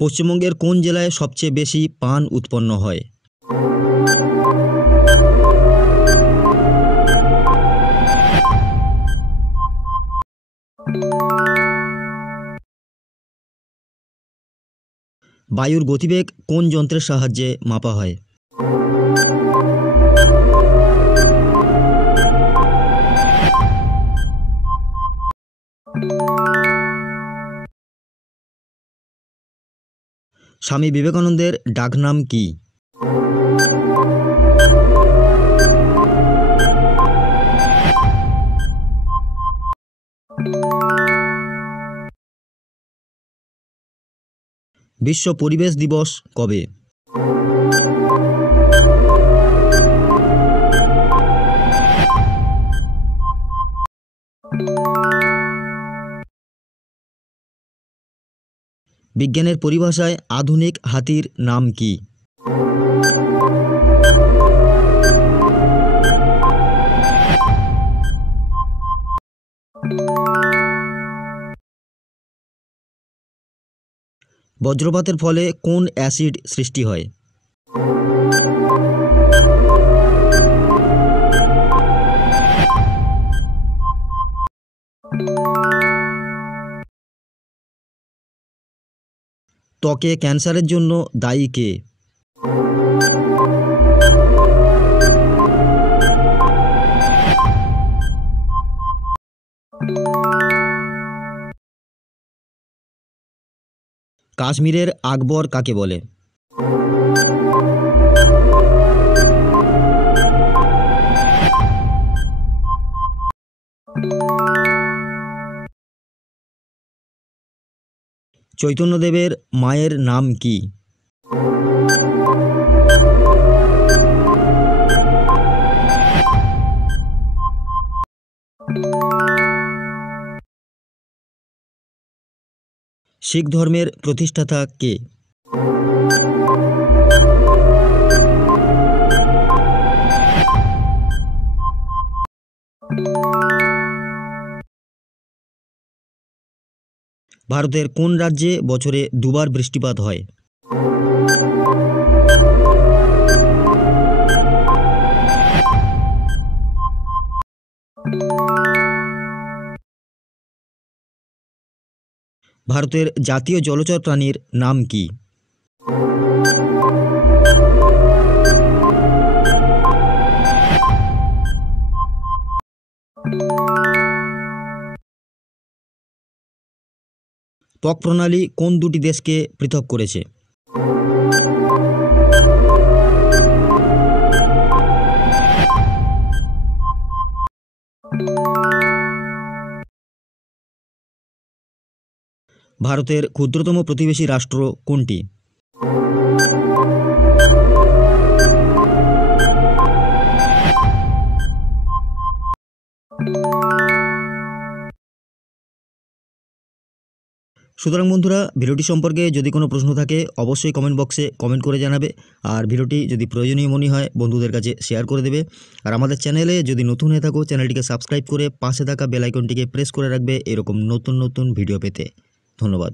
পশ্চিমবঙ্গের কোন জেলায় সবচেয়ে বেশি পান উৎপন্ন হয়? বায়ুর গতিবেগ কোন যন্ত্রের সাহায্যে মাপা হয়? স্বামী বিবেকানন্দের ডাকনাম কি? বিশ্ব পরিবেশ দিবস কবে? বিজ্ঞানের পরিভাষায় আধুনিক হাতির নাম কি? বজ্রপাতের ফলে কোন অ্যাসিড সৃষ্টি হয়? ত্বকে ক্যান্সারের জন্য দায়ী কে? কাশ্মীরের আকবর কাকে বলে? চৈতন্যদেবের মায়ের নাম কি? শিখ ধর্মের প্রতিষ্ঠাতা কে? ভারতের কোন রাজ্যে বছরে দুবার বৃষ্টিপাত হয়? ভারতের জাতীয় জলচর প্রাণীর নাম কি? ত্বক প্রণালী কোন দুটি দেশকে পৃথক করেছে? ভারতের ক্ষুদ্রতম প্রতিবেশী রাষ্ট্র কোনটি? সুতরাং বন্ধুরা, ভিডিওটি সম্পর্কে যদি কোনো প্রশ্ন থাকে অবশ্যই কমেন্ট বক্সে কমেন্ট করে জানাবে। আর ভিডিওটি যদি প্রয়োজনীয় মনে হয় বন্ধুদের কাছে শেয়ার করে দেবে। আর আমাদের চ্যানেলে যদি নতুন হয়ে থাকো চ্যানেলটিকে সাবস্ক্রাইব করে পাশে থাকা বেল আইকনটিকে প্রেস করে রাখবে এরকম নতুন নতুন ভিডিও পেতে। ধন্যবাদ।